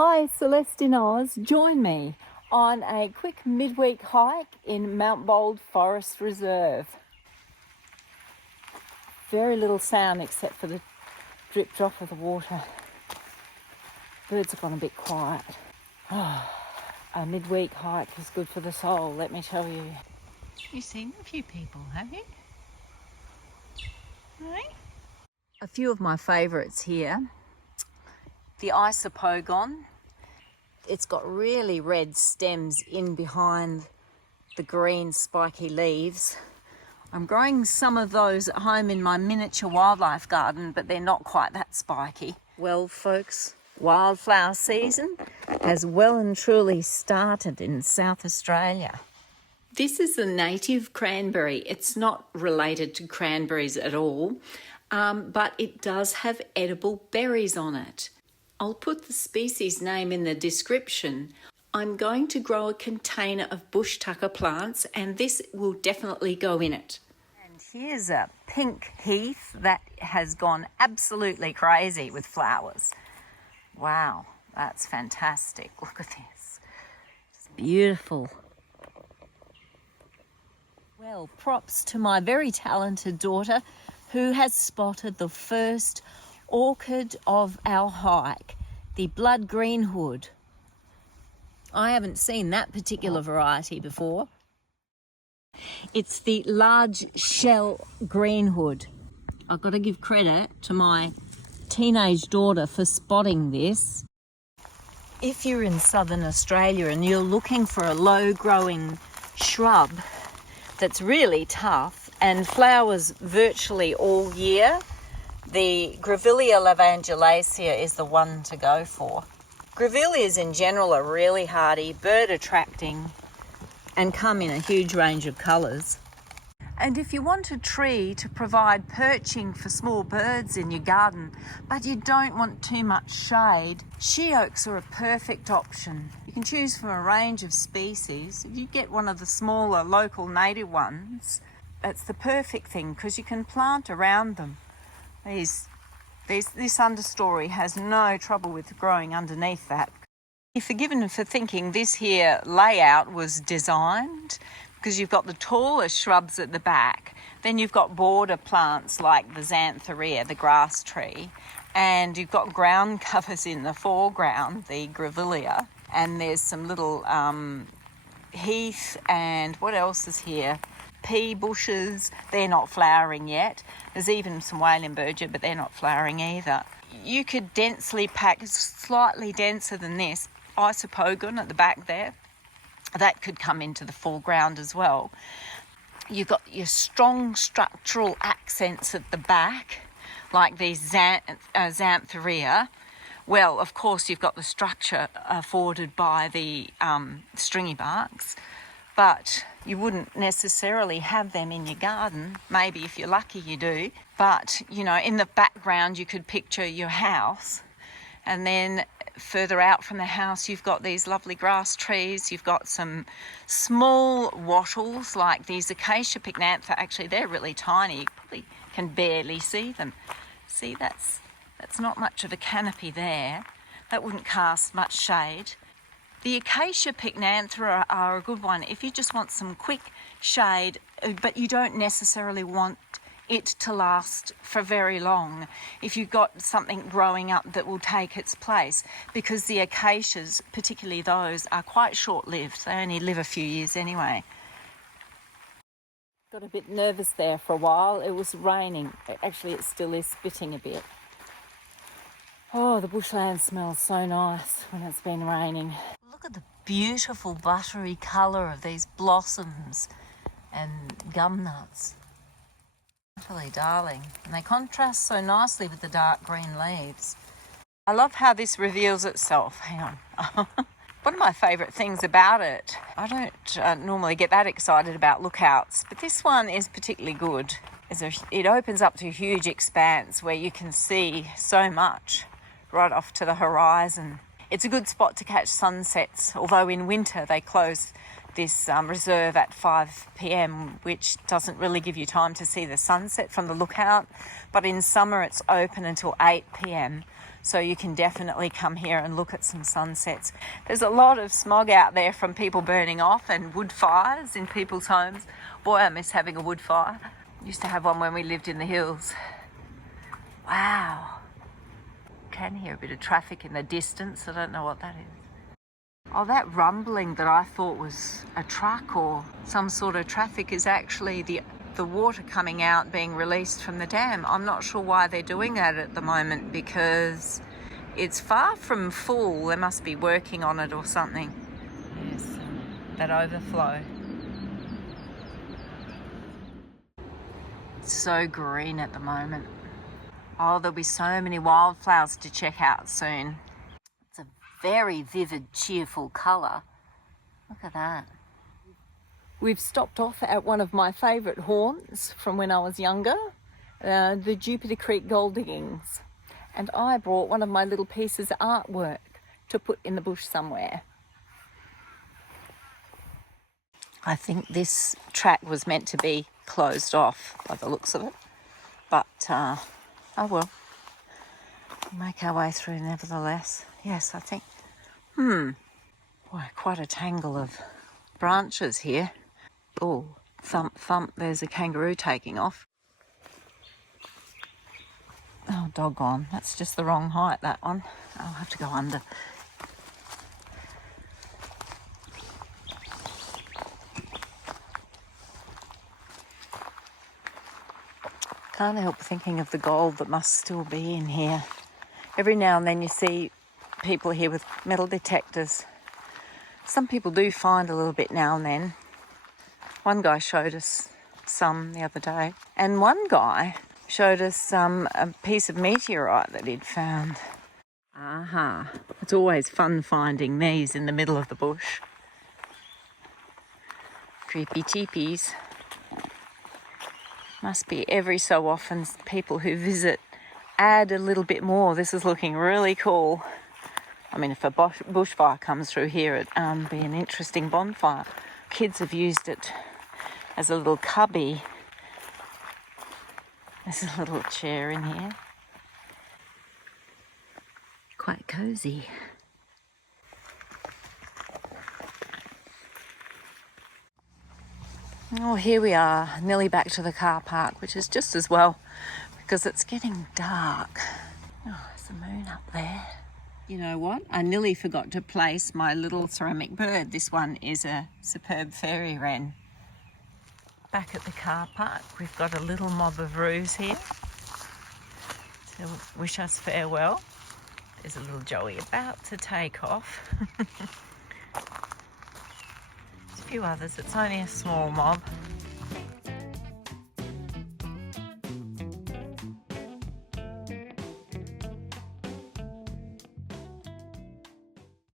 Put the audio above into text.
Hi, Celeste in Oz. Join me on a quick midweek hike in Mount Bold Forest Reserve. Very little sound except for the drip drop of the water. Birds have gone a bit quiet. A midweek hike is good for the soul, let me tell you. You've seen a few people, have you? Hey? A few of my favourites here. The Isopogon. It's got really red stems in behind the green spiky leaves. I'm growing some of those at home in my miniature wildlife garden, but they're not quite that spiky. Well, folks, wildflower season has well and truly started in South Australia. This is a native cranberry. It's not related to cranberries at all, but it does have edible berries on it. I'll put the species name in the description. I'm going to grow a container of bush tucker plants, and this will definitely go in it. And here's a pink heath that has gone absolutely crazy with flowers. Wow, that's fantastic. Look at this. It's beautiful. Well, props to my very talented daughter who has spotted the first orchid of our hike, the blood green hood. I haven't seen that particular variety before. It's the large shell green hood. I've got to give credit to my teenage daughter for spotting this. If you're in southern Australia and you're looking for a low growing shrub that's really tough and flowers virtually all year, the Grevillea lavangulacea is the one to go for. Grevilleas in general are really hardy, bird attracting, and come in a huge range of colours. And if you want a tree to provide perching for small birds in your garden, but you don't want too much shade, she oaks are a perfect option. You can choose from a range of species. If you get one of the smaller local native ones, that's the perfect thing because you can plant around them. This understory has no trouble with growing underneath that. You're forgiven for thinking this here layout was designed because you've got the taller shrubs at the back, then you've got border plants like the xanthorrhea, the grass tree, and you've got ground covers in the foreground, the grevillea, and there's some little heath, and what else is here? Pea bushes. They're not flowering yet. There's even some Wahlenbergia, but they're not flowering either. You could densely pack, slightly denser than this, Isopogon at the back there. That could come into the foreground as well. You've got your strong structural accents at the back, like these xanthorrhea. Well, of course, you've got the structure afforded by the stringy barks, but you wouldn't necessarily have them in your garden. Maybe if you're lucky you do. But, you know, in the background you could picture your house, and then further out from the house you've got these lovely grass trees. You've got some small wattles like these Acacia pycnantha. Actually, they're really tiny. You probably can barely see them. See, that's not much of a canopy there. That wouldn't cast much shade. The Acacia pycnantha are a good one if you just want some quick shade, but you don't necessarily want it to last for very long if you've got something growing up that will take its place, because the acacias, particularly those, are quite short-lived. They only live a few years anyway. Got a bit nervous there for a while. It was raining. Actually, it still is spitting a bit. Oh, the bushland smells so nice when it's been raining. Look at the beautiful buttery colour of these blossoms and gum nuts. Really darling. And they contrast so nicely with the dark green leaves. I love how this reveals itself. Hang on. One of my favourite things about it, I don't normally get that excited about lookouts, but this one is particularly good. It opens up to a huge expanse where you can see so much right off to the horizon. It's a good spot to catch sunsets, although in winter they close this reserve at 5 p.m, which doesn't really give you time to see the sunset from the lookout. But in summer it's open until 8 p.m, So you can definitely come here and look at some sunsets. There's a lot of smog out there from people burning off and wood fires in people's homes. Boy, I miss having a wood fire. Used to have one when we lived in the hills. Wow. Can hear a bit of traffic in the distance. I don't know what that is. Oh, that rumbling that I thought was a truck or some sort of traffic is actually the water coming out being released from the dam. I'm not sure why they're doing that at the moment because it's far from full. They must be working on it or something. Yes, that overflow. It's so green at the moment. Oh, there'll be so many wildflowers to check out soon. It's a very vivid, cheerful colour. Look at that. We've stopped off at one of my favourite haunts from when I was younger, the Jupiter Creek gold diggings. And I brought one of my little pieces of artwork to put in the bush somewhere. I think this track was meant to be closed off by the looks of it. But, oh well. We'll make our way through nevertheless. Yes, I think. Boy, quite a tangle of branches here. Oh, thump, thump, there's a kangaroo taking off. Oh, doggone, that's just the wrong height, that one. I'll have to go under. Can't help thinking of the gold that must still be in here. Every now and then you see people here with metal detectors. Some people do find a little bit now and then. One guy showed us some the other day, and one guy showed us a piece of meteorite that he'd found. Aha, it's always fun finding these in the middle of the bush. Creepy teepees. Must be every so often people who visit add a little bit more. This is looking really cool. I mean, if a bushfire comes through here, it'd be an interesting bonfire. Kids have used it as a little cubby. There's a little chair in here. Quite cosy. Oh, here we are, nearly back to the car park, which is just as well because it's getting dark. Oh, there's the moon up there. You know what? I nearly forgot to place my little ceramic bird. This one is a superb fairy wren. Back at the car park, we've got a little mob of roos here to wish us farewell. There's a little joey about to take off. There's a few others, it's only a small mob.